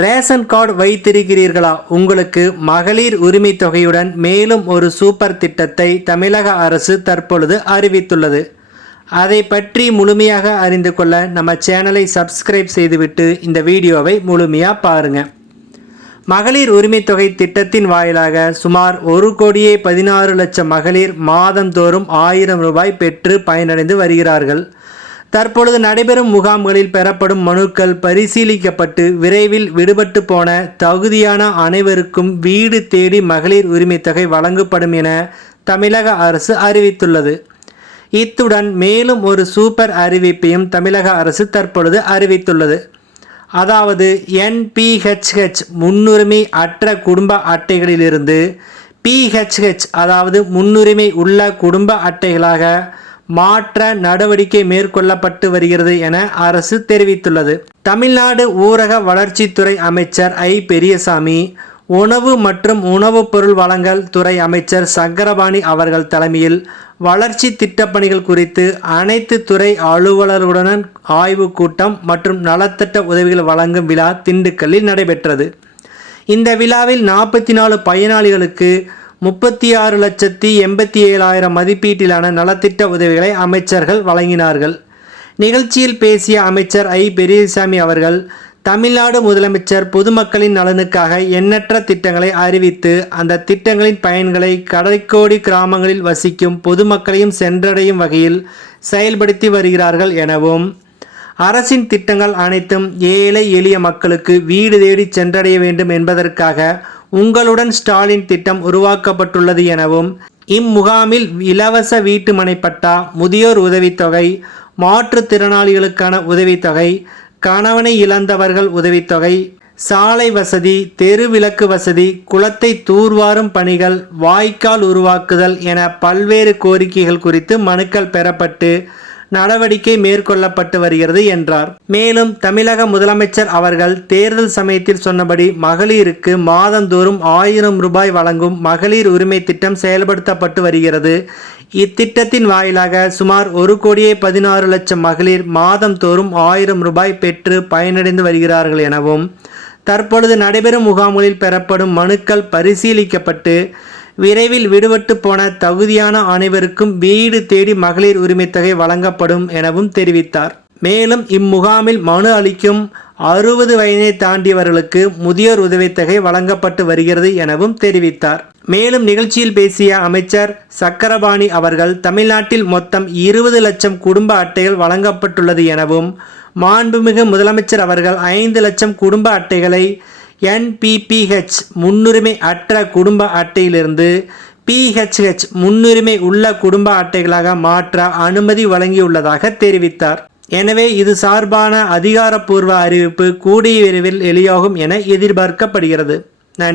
Ration card வைத்திருக்கிறீர்களா? உங்களுக்கு மகளிர் உரிமை தொகையுடன் மேலும் ஒரு சூப்பர் திட்டத்தை தமிழக அரசு தற்பொழுது அறிவித்துள்ளது. அதை பற்றி முழுமையாக அறிந்து கொள்ள நம்ம சேனலை சப்ஸ்கிரைப் செய்துவிட்டு இந்த வீடியோவை முழுமையாக பாருங்கள். மகளிர் உரிமை தொகை திட்டத்தின் வாயிலாக சுமார் 1,16,00,000 மகளிர் மாதந்தோறும் 1000 ரூபாய் பெற்று பயனடைந்து வருகிறார்கள். தற்பொழுது நடைபெறும் முகாம்களில் பெறப்படும் மனுக்கள் பரிசீலிக்கப்பட்டு விரைவில் விடுபட்டு போன தகுதியான அனைவருக்கும் வீடு தேடி மகளிர் உரிமை தொகை வழங்கப்படும் என தமிழக அரசு அறிவித்துள்ளது. இத்துடன் மேலும் ஒரு சூப்பர் அறிவிப்பையும் தமிழக அரசு தற்பொழுது அறிவித்துள்ளது. அதாவது NPHH முன்னுரிமை அற்ற குடும்ப அட்டைகளிலிருந்து PHH அதாவது முன்னுரிமை உள்ள குடும்ப அட்டைகளாக மாற்ற நடவடிக்கை மேற்கொள்ளப்பட்டு வருகிறது என அரசு தெரிவித்துள்ளது. தமிழ்நாடு ஊரக வளர்ச்சித்துறை அமைச்சர் பெரியசாமி, உணவு மற்றும் உணவுப் பொருள் வழங்கல் துறை அமைச்சர் சக்கரபாணி அவர்கள் தலைமையில் வளர்ச்சி திட்டப்பணிகள் குறித்து அனைத்து துறை அலுவலர்களுடன் ஆய்வு கூட்டம் மற்றும் நலத்திட்ட உதவிகள் வழங்கும் விழா திண்டுக்கல்லில் நடைபெற்றது. இந்த விழாவில் 44 பயனாளிகளுக்கு 36,87,000 மதிப்பீட்டிலான நலத்திட்ட உதவிகளை அமைச்சர்கள் வழங்கினார்கள். நிகழ்ச்சியில் பேசிய அமைச்சர் பெரியசாமி அவர்கள், தமிழ்நாடு முதலமைச்சர் பொதுமக்களின் நலனுக்காக எண்ணற்ற திட்டங்களை அறிவித்து அந்த திட்டங்களின் பயன்களை கடைக்கோடி கிராமங்களில் வசிக்கும் பொதுமக்களையும் சென்றடையும் வகையில் செயல்படுத்தி வருகிறார்கள் எனவும், அரசின் திட்டங்கள் அனைத்தும் ஏழை எளிய மக்களுக்கு வீடு தேடி சென்றடைய வேண்டும் என்பதற்காக உங்களுடன் ஸ்டாலின் திட்டம் உருவாக்கப்பட்டுள்ளது எனவும், இம்முகாமில் இலவச வீட்டுமனை பட்டா, முதியோர் உதவித்தொகை, மாற்றுத்திறனாளிகளுக்கான உதவித்தொகை, கணவனை இழந்தவர்கள் உதவித்தொகை, சாலை வசதி, தெருவிளக்கு வசதி, குளத்தை தூர்வாரும் பணிகள், வாய்க்கால் உருவாக்குதல் என பல்வேறு கோரிக்கைகள் குறித்து மனுக்கள் பெறப்பட்டு நடவடிக்கை மேற்கொள்ளப்பட்டு வருகிறது என்றார். மேலும் தமிழக முதலமைச்சர் அவர்கள் தேர்தல் சமயத்தில் சொன்னபடி மகளிருக்கு மாதந்தோறும் 1000 ரூபாய் வழங்கும் மகளிர் உரிமை திட்டம் செயல்படுத்தப்பட்டு வருகிறது. இத்திட்டத்தின் வாயிலாக சுமார் 1,16,00,000 மகளிர் மாதந்தோறும் 1000 ரூபாய் பெற்று பயனடைந்து வருகிறார்கள் எனவும், தற்பொழுது நடைபெறும் முகாம்களில் பெறப்படும் மனுக்கள் பரிசீலிக்கப்பட்டு விரைவில் விடுபட்டு போன தகுதியான அனைவருக்கும் வீடு தேடி மகளிர் உரிமை தொகை வழங்கப்படும் எனவும் தெரிவித்தார். மேலும் இம்முகாமில் மனு அளிக்கும் 60 வயதை தாண்டியவர்களுக்கு முதியோர் உதவித்தொகை வழங்கப்பட்டு வருகிறது எனவும் தெரிவித்தார். மேலும் நிகழ்ச்சியில் பேசிய அமைச்சர் சக்கரபாணி அவர்கள், தமிழ்நாட்டில் மொத்தம் 20 லட்சம் குடும்ப அட்டைகள் வழங்கப்பட்டுள்ளது எனவும், மாண்புமிகு முதலமைச்சர் அவர்கள் 5 லட்சம் குடும்ப அட்டைகளை NPPH முன்னுரிமை அற்ற குடும்ப அட்டையிலிருந்து PHH முன்னுரிமை உள்ள குடும்ப அட்டைகளாக மாற்ற அனுமதி வழங்கியுள்ளதாக தெரிவித்தார். எனவே இது சார்பான அதிகாரப்பூர்வ அறிவிப்பு கூடிய விரைவில் வெளியாகும் என எதிர்பார்க்கப்படுகிறது. நன்றி.